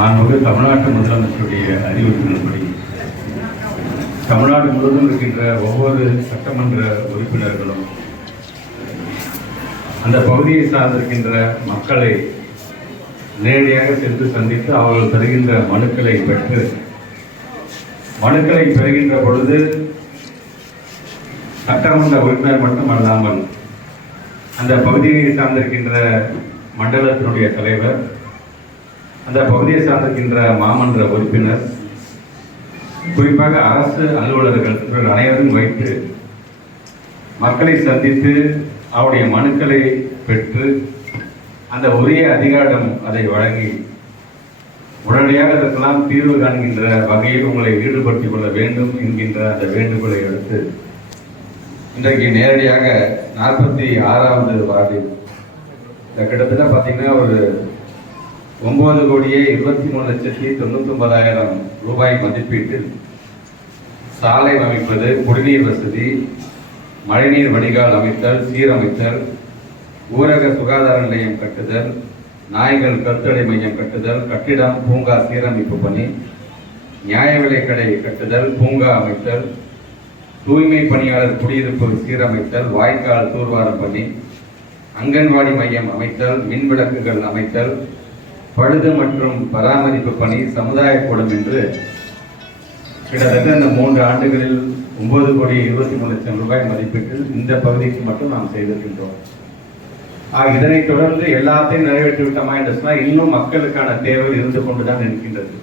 மாண்புமிகு தமிழ்நாட்டு முதலமைச்சருடைய அறிவுறுத்தல்படி தமிழ்நாடு முழுவதும் இருக்கின்ற ஒவ்வொரு சட்டமன்ற உறுப்பினர்களும் அந்த பகுதியை சார்ந்திருக்கின்ற மக்களை நேரடியாக சென்று சந்தித்து அவர்கள் தருகின்ற மனுக்களை பெற்று மனுக்களை பெறுகின்ற பொழுது சட்டமன்ற உறுப்பினர் மட்டுமல்லாமல் அந்த பகுதியை சார்ந்திருக்கின்ற மண்டலத்தினுடைய தலைவர் அந்த பகுதியை சார்ந்திருக்கின்ற மாமன்ற உறுப்பினர் குறிப்பாக அரசு அலுவலர்கள் இவர்கள் அனைவரும் வைத்து மக்களை சந்தித்து அவருடைய மனுக்களை பெற்று அந்த உரிய அதிகாரம் அதை வழங்கி உடனடியாக அதற்கெல்லாம் தீர்வு காண்கின்ற வகையில் உங்களை ஈடுபடுத்திக் கொள்ள வேண்டும் என்கின்ற அந்த வேண்டுகோளை அடுத்து இன்றைக்கு நேரடியாக நாற்பத்தி ஆறாவது வார்டில் இந்த கிட்டத்தட்ட பார்த்தீங்கன்னா ஒரு ஒன்பது கோடியே இருபத்தி மூணு லட்சத்தி தொண்ணூத்தி ஒன்பதாயிரம் ரூபாய் மதிப்பீட்டில் சாலை அமைப்பது குடிநீர் வசதி மழைநீர் வடிகால் அமைத்தல் சீரமைத்தல் ஊரக சுகாதார நிலையம் கட்டுதல் நாய்கள் கருத்தடை மையம் கட்டுதல் கட்டிடம் பூங்கா சீரமைப்பு பணி நியாய விலை கடை கட்டுதல் பூங்கா அமைத்தல் தூய்மை பணியாளர் குடியிருப்பு சீரமைத்தல் வாய்க்கால் தூர்வாரம் பணி அங்கன்வாடி மையம் அமைத்தல் மின் விளக்குகள் அமைத்தல் பழுது மற்றும் பராமரிப்பு பணி சமுதாய கூடம் என்று கிட்டத்தட்ட இந்த மூன்று ஆண்டுகளில் ஒன்பது கோடி இருபத்தி மூணு லட்சம் ரூபாய் மதிப்பீட்டில் இந்த பகுதிக்கு மட்டும் நாம் செய்திருக்கின்றோம். ஆக இதனைத் தொடர்ந்து எல்லாத்தையும் நிறைவேற்றி விட்டோமா என்று சொன்னால் இன்னும் மக்களுக்கான தேவை இருந்து கொண்டுதான் இருக்கின்றது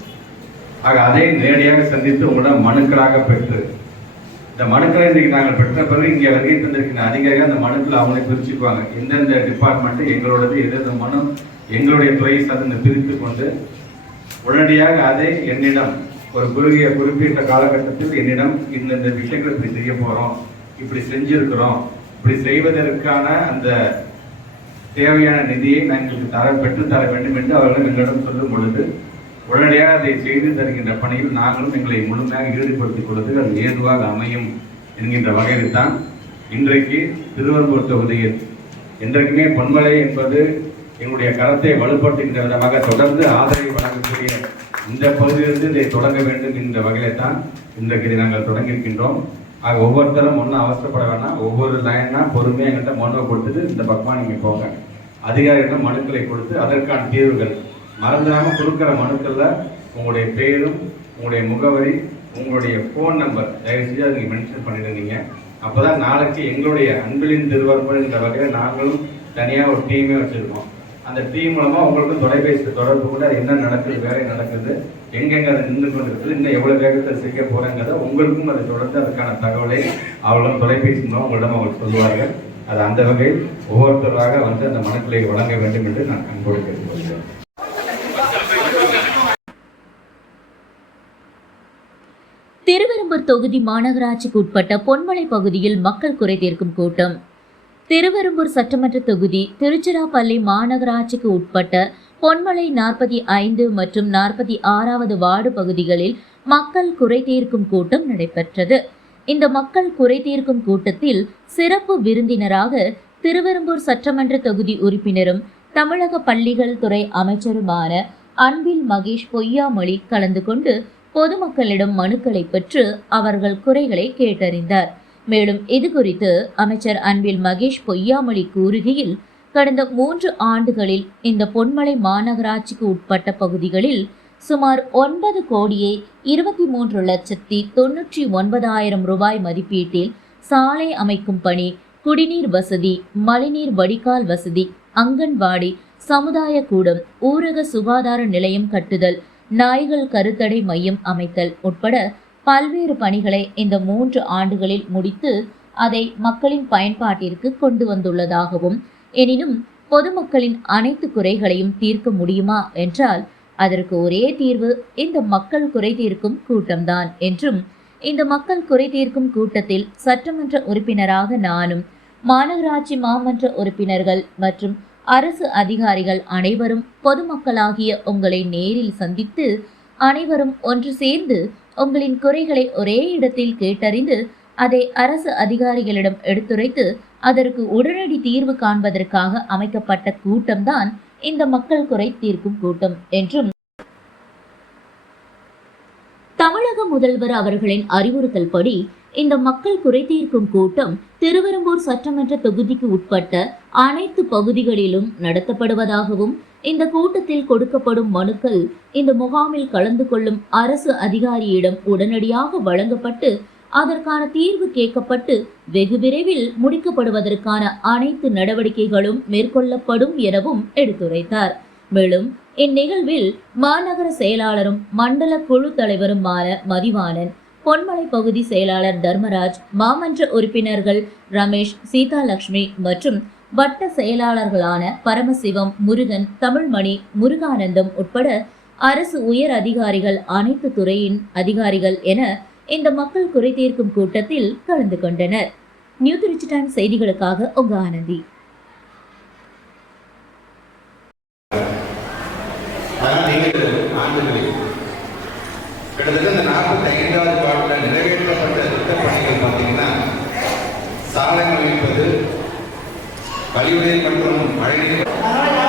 ஆக அதை நேரடியாக சந்தித்து உங்களிடம் மனுக்களாக பெற்று இந்த மனுக்களை இன்றைக்கு நாங்கள் பெற்ற பிறகு இங்கே வருகை தந்திருக்கிற அதிகாரிகள் அந்த மனுக்களை அவங்களே பிரிச்சுக்குவாங்க. எந்தெந்த டிபார்ட்மெண்ட் எங்களோடது எந்தெந்த மனு எங்களுடைய துறையை சார்ந்து பிரித்து கொண்டு உடனடியாக அதை என்னிடம் ஒரு குறுகிய குறிப்பிட்ட காலகட்டத்தில் என்னிடம் இந்த விஷயங்கள் இப்படி செய்ய போகிறோம் இப்படி செஞ்சிருக்கிறோம் இப்படி செய்வதற்கான அந்த தேவையான நிதியை நாங்கள் தர பெற்று தர வேண்டும் என்று அவர்கள் எங்களிடம் சொல்லும் பொழுது உடனடியாக அதை செய்து தருகின்ற பணியில் நாங்களும் எங்களை முழுமையாக ஈடுபடுத்திக் கொள்வதற்கு அது ஏதுவாக அமையும் என்கின்ற வகையில் தான் இன்றைக்கு திருவள்ளூர் தொகுதியில் என்றைக்குமே பொன்மலை என்பது எங்களுடைய கரத்தை வலுப்படுத்துகின்ற விதமாக தொடர்ந்து ஆதரவை வழங்கக்கூடிய இந்த பகுதியிலிருந்து இதை தொடங்க வேண்டும் என்ற வகையில தான் இன்றைக்கு இதை நாங்கள் தொடங்கியிருக்கின்றோம். ஆக ஒவ்வொருத்தரும் ஒன்றும் அவசரப்பட வேணாம். ஒவ்வொரு லைனா பொறுமையாக எங்கிட்ட மனுவை கொடுத்துட்டு இந்த பக்கமாக நீங்கள் போங்க. அதிகாரிகளிடம் மனுக்களை கொடுத்து அதற்கான தீர்வுகள். மறந்துடாமல் கொடுக்குற மனுக்களில் உங்களுடைய பெயரும் உங்களுடைய முகவரி உங்களுடைய ஃபோன் நம்பர் தயவு செய்து அதை நீங்கள் மென்ஷன் பண்ணிடுங்க அப்பதான் நாளைக்கு எங்களுடைய அன்பிலின் திருவருப்பல் என்ற வகையில் நாங்களும் தனியாக ஒரு டீமே வச்சுருக்கோம். அந்த டீம் மூலமா உங்களுக்கு தொலைபேசி தொடர்பு கூட என்ன நடக்குது வேலை நடக்குது எங்கெங்க அது நின்று கொண்டிருக்குது இன்னும் எவ்வளவு வேகத்தில் சிக்க போறேங்கிறத உங்களுக்கும் அதை தொடர்ந்து அதுக்கான தகவலை அவர்களும் தொலைபேசி மூலம் உங்களிடம் அவர்கள் சொல்லுவார்கள். அது அந்த வகையில் ஒவ்வொருத்தராக வந்து அந்த மனுக்களை வழங்க வேண்டும் என்று நான் அன்போடு கேட்டுக்கொள்கிறேன். திருவெரும்பூர் தொகுதி மாநகராட்சிக்கு உட்பட்ட பொன்மலை பகுதியில் மக்கள் குறை தீர்க்கும் கூட்டம். திருவெரும்பூர் சட்டமன்ற தொகுதி திருச்சிராப்பள்ளி மாநகராட்சிக்கு உட்பட்ட பொன்மலை நாற்பத்தி ஐந்து மற்றும் நாற்பத்தி ஆறாவது வார்டு பகுதிகளில் மக்கள் குறை தீர்க்கும் கூட்டம் நடைபெற்றது. இந்த மக்கள் குறை தீர்க்கும் கூட்டத்தில் சிறப்பு விருந்தினராக திருவெரும்பூர் சட்டமன்ற தொகுதி உறுப்பினரும் தமிழக பள்ளிகள் துறை அமைச்சருமான அன்பில் மகேஷ் பொய்யாமொழி கலந்து கொண்டு பொதுமக்களிடம் மனுக்களை பெற்று அவர்கள் குறைகளை கேட்டறிந்தார். மேலும் இது குறித்து அமைச்சர் அன்பில் மகேஷ் பொய்யாமொழி கூறுகையில் கடந்த மூன்று ஆண்டுகளில் இந்த பொன்மலை மாநகராட்சிக்கு உட்பட்ட பகுதிகளில் சுமார் ஒன்பது கோடியே இருபத்தி மூன்று லட்சத்தி தொன்னூற்றி ஒன்பதாயிரம் ரூபாய் மதிப்பீட்டில் சாலை அமைக்கும் பணி குடிநீர் வசதி மழைநீர் வடிகால் வசதி அங்கன்வாடி சமுதாய கூடம் ஊரக சுகாதார நிலையம் கட்டுதல் நாய்கள் கருத்தடை மையம் அமைத்தல் உட்பட பல்வேறு பணிகளை இந்த மூன்று ஆண்டுகளில் முடித்து அதை மக்களின் பயன்பாட்டிற்கு கொண்டு வந்துள்ளதாகவும் எனினும் பொதுமக்களின் அனைத்து குறைகளையும் தீர்க்க முடியுமா என்றால் அதற்கு ஒரே தீர்வு இந்த மக்கள் குறை தீர்க்கும் கூட்டம்தான் என்றும் இந்த மக்கள் குறை தீர்க்கும் கூட்டத்தில் சட்டமன்ற உறுப்பினராக நானும் மாநகராட்சி மாமன்ற உறுப்பினர்கள் மற்றும் அரசு அதிகாரிகள் அனைவரும் பொதுமக்களாகிய உங்களை நேரில் சந்தித்து அனைவரும் ஒன்று சேர்ந்து உங்களின் குறைகளை ஒரே இடத்தில் கேட்டறிந்து அதை அரசு அதிகாரிகளிடம் எடுத்துரைத்து அதற்கு உடனடி தீர்வு காண்பதற்காக அமைக்கப்பட்ட கூட்டம்தான் இந்த மக்கள் குறை தீர்க்கும் கூட்டம் என்றும். தமிழக முதல்வர் அவர்களின் அறிவுறுத்தல் படி இந்த மக்கள் குறை தீர்க்கும் கூட்டம் திருவெரும்பூர் சட்டமன்ற தொகுதிக்கு உட்பட்ட அனைத்து பகுதிகளிலும் நடத்தப்படுவதாகவும் இந்த கூட்டத்தில் கொடுக்கப்படும் மனுக்கள் இந்த முகாமில் கலந்து கொள்ளும் அரசு அதிகாரியிடம் உடனடியாக வழங்கப்பட்டு அதற்கான தீர்வு கேட்கப்பட்டு வெகு விரைவில் முடிக்கப்படுவதற்கான அனைத்து நடவடிக்கைகளும் மேற்கொள்ளப்படும் எனவும் எடுத்துரைத்தார். மேலும் இந்நிகழ்வில் மாநகர செயலாளரும் மண்டல குழு தலைவருமான மதிவாணன் பொன்மலை பகுதி செயலாளர் தர்மராஜ் மாமன்ற உறுப்பினர்கள் ரமேஷ் சீதாலட்சுமி மற்றும் வட்ட செயலாளர்களான பரமசிவம் முருகன் தமிழ்மணி முருகானந்தம் உட்பட அரசு உயர் அதிகாரிகள் அனைத்து துறையின் அதிகாரிகள் என இந்த மக்கள் குறை தீர்க்கும் கூட்டத்தில் கலந்து கொண்டனர். நியூ திருச்சி டைம் செய்திகளுக்காக உங்க ஆனந்தி. கிட்டத்தட்ட இந்த நாற்பத்தி ஐந்தாவது பாட்டில் நிறைவேற்றப்பட்ட திட்டப்பணிகள் பார்த்தீங்கன்னா சாலை அமைப்பது கழிவுநீர் மற்றும் மழைநீர்.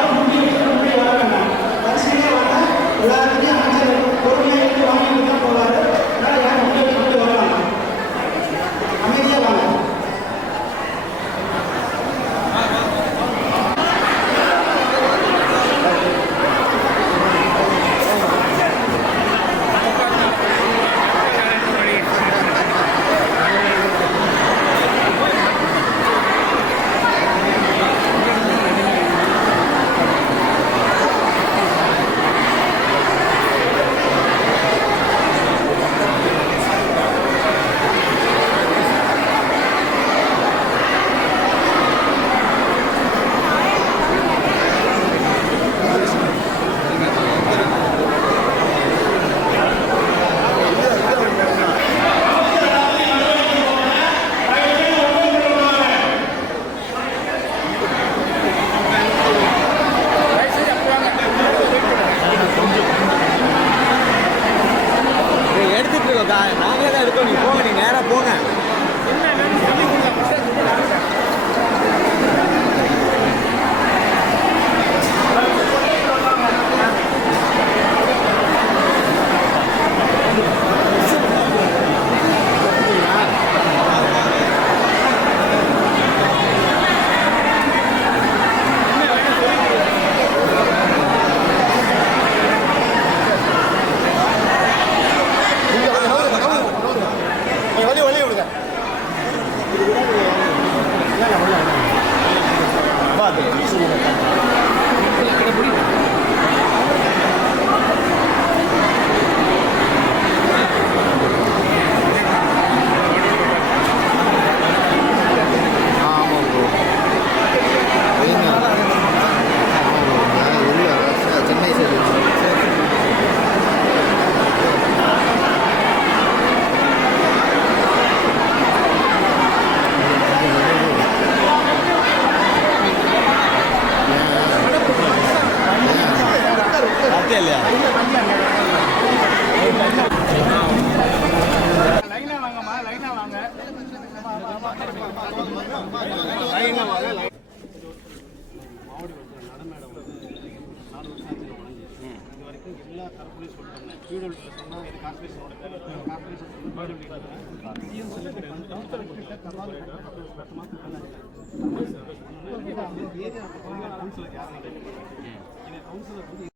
கவுன்சிலர் வந்து